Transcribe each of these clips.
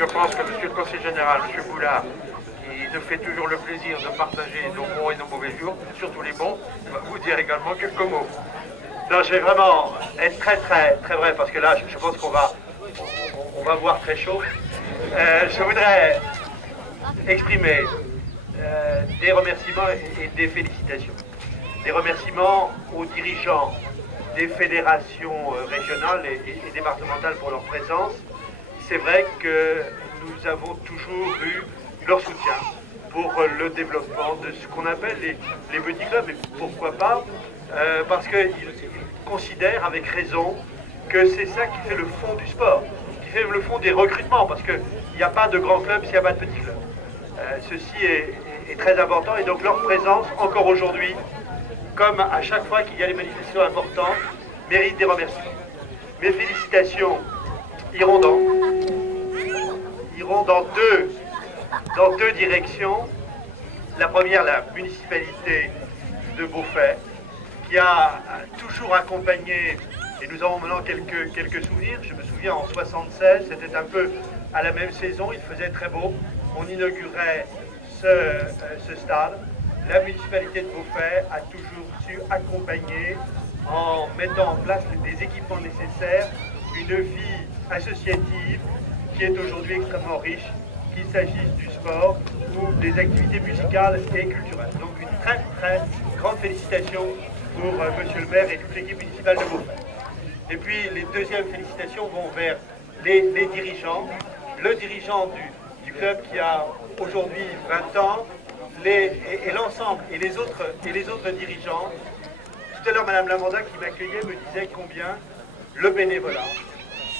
je pense que Monsieur le Conseiller Général, Monsieur Boulard, qui nous fait toujours le plaisir de partager nos bons et nos mauvais jours, surtout les bons, va vous dire également quelques mots. Non, je vais vraiment être très bref, parce que là, je pense qu'on va voir très chaud. Je voudrais exprimer des remerciements et des félicitations. Des remerciements aux dirigeants des fédérations régionales et départementales pour leur présence. C'est vrai que nous avons toujours eu leur soutien pour le développement de ce qu'on appelle les petits clubs. Et pourquoi pas parce qu'ils considèrent avec raison que c'est ça qui fait le fond du sport, qui fait le fond des recrutements, parce qu'il n'y a pas de grands clubs s'il n'y a pas de petits clubs. Ceci est très important, et donc leur présence, encore aujourd'hui, comme à chaque fois qu'il y a des manifestations importantes, mérite des remerciements. Mes félicitations iront dans deux directions. La première, la municipalité de Beaufait, qui a toujours accompagné, et nous avons maintenant quelques souvenirs. Je me souviens en 1976, c'était un peu à la même saison, il faisait très beau, on inaugurait ce stade. La municipalité de Beaufait a toujours su accompagner en mettant en place des équipements nécessaires, une vie associative qui est aujourd'hui extrêmement riche, qu'il s'agisse du sport ou des activités musicales et culturelles. Donc une très grande félicitation pour Monsieur le maire et toute l'équipe municipale de Beaufait. Et puis les deuxièmes félicitations vont vers les dirigeants, le dirigeant du club qui a aujourd'hui 20 ans, et l'ensemble, et les autres dirigeants. Tout à l'heure, Madame Lamanda qui m'accueillait me disait combien le bénévolat,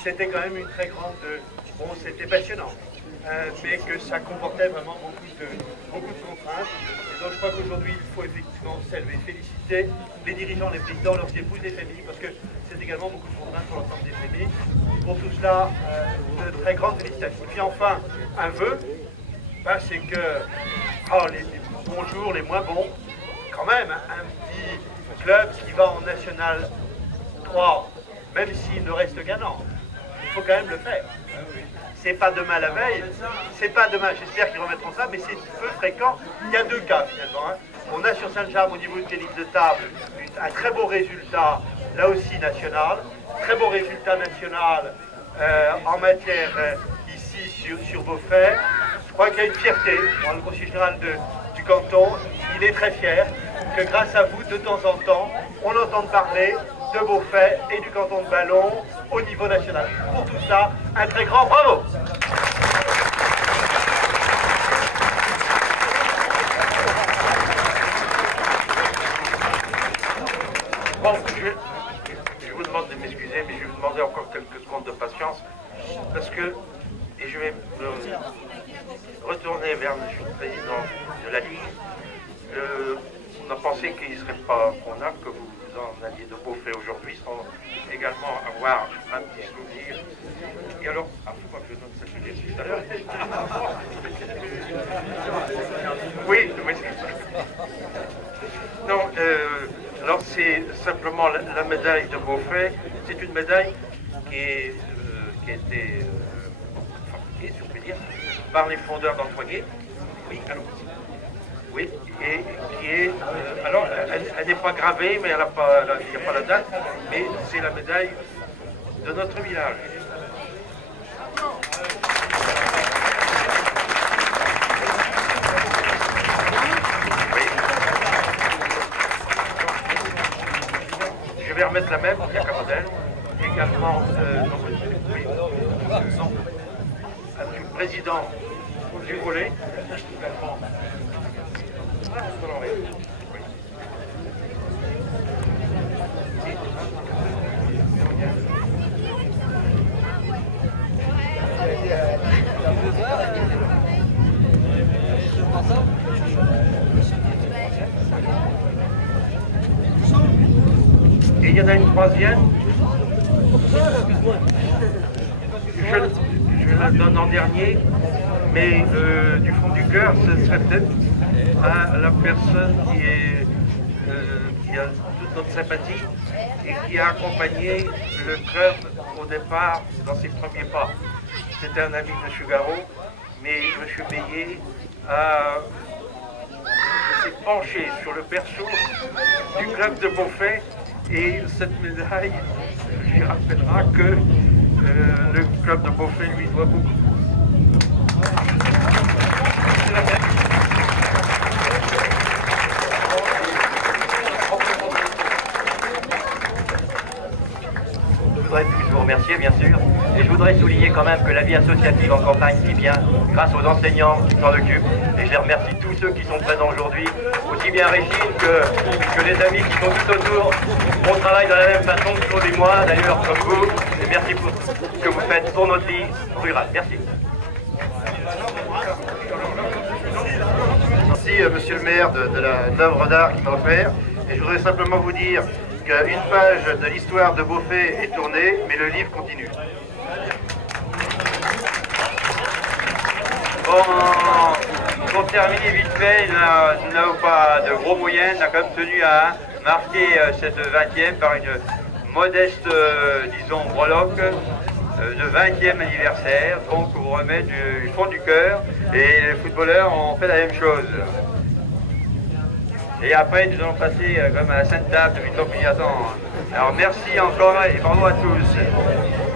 c'était quand même une très grande... Bon, c'était passionnant, mais que ça comportait vraiment beaucoup de contraintes. Et donc je crois qu'aujourd'hui, il faut effectivement saluer, féliciter les dirigeants, les présidents, leurs épouses, les familles, parce que c'est également beaucoup de contraintes pour l'ensemble des familles. Pour tout cela, de très grandes félicitations. Et puis enfin, un vœu, c'est que les bons jours, les moins bons, quand même, un petit club qui va en National 3, même s'il ne reste qu'un an, il faut quand même le faire. C'est pas demain la veille, c'est pas demain, j'espère qu'ils remettront ça, mais c'est peu fréquent. Il y a deux cas finalement. On a sur Saint-James au niveau du tennis de table un très beau résultat, là aussi national, très beau résultat national en matière ici sur Beaufait. Je crois qu'il y a une fierté dans le conseil général du canton. Il est très fier que grâce à vous, de temps en temps, on entende parler de Beaufait et du canton de Ballon au niveau national. Pour tout ça, un très grand bravo! Bon, je vous demande de m'excuser, mais je vais vous demander encore quelques secondes de patience, parce que, et je vais me retourner vers M. le Président de la Ligue. On a pensé qu'il ne serait pas convenable que vous en alliez de Beaufait aujourd'hui, sans également avoir un petit souvenir. Et alors, faut pas que je donne cette souvenir tout à l'heure. Oui. Non, alors c'est simplement la médaille de Beaufait. C'est une médaille qui a été fabriquée, si on peut dire, par les fondeurs d'Antoigné. Oui, alors. Oui, et qui est... alors, elle n'est pas gravée, mais il n'y a pas la date, mais c'est la médaille de notre village. Oui. Je vais remettre la même, il y a qu'un modèle. Également, oui, le président du volet, également. Et il y en a une troisième. Je la donne en dernier, mais du fond du cœur, ce serait peut-être à la personne qui a toute notre sympathie et qui a accompagné le club au départ dans ses premiers pas. c'était un ami de M. Garot, mais M. Bélier s'est penché sur le perso du club de Beauvais, et cette médaille lui rappellera que le club de Beauvais lui doit beaucoup. Je voudrais tous vous remercier, bien sûr, et je voudrais souligner quand même que la vie associative en campagne vit bien grâce aux enseignants qui s'en occupent, et je les remercie tous ceux qui sont présents aujourd'hui, aussi bien Régine que les amis qui sont tout autour. On travaille de la même façon que tous les mois, d'ailleurs, comme vous, et merci pour ce que vous faites pour notre vie rurale. Merci. Merci monsieur le maire de l'œuvre d'art qui m'a offert, et je voudrais simplement vous dire qu'une page de l'histoire de Beauvais est tournée, mais le livre continue. Bon, pour terminer vite fait, nous n'avons pas de gros moyens, on a quand même tenu à marquer cette 20e par une modeste, disons, breloque de 20e anniversaire, donc on vous remet du fond du cœur, et les footballeurs ont fait la même chose. Et après, nous allons passer comme à la Sainte Table de Victor Pignatan. Alors merci encore et bravo à tous.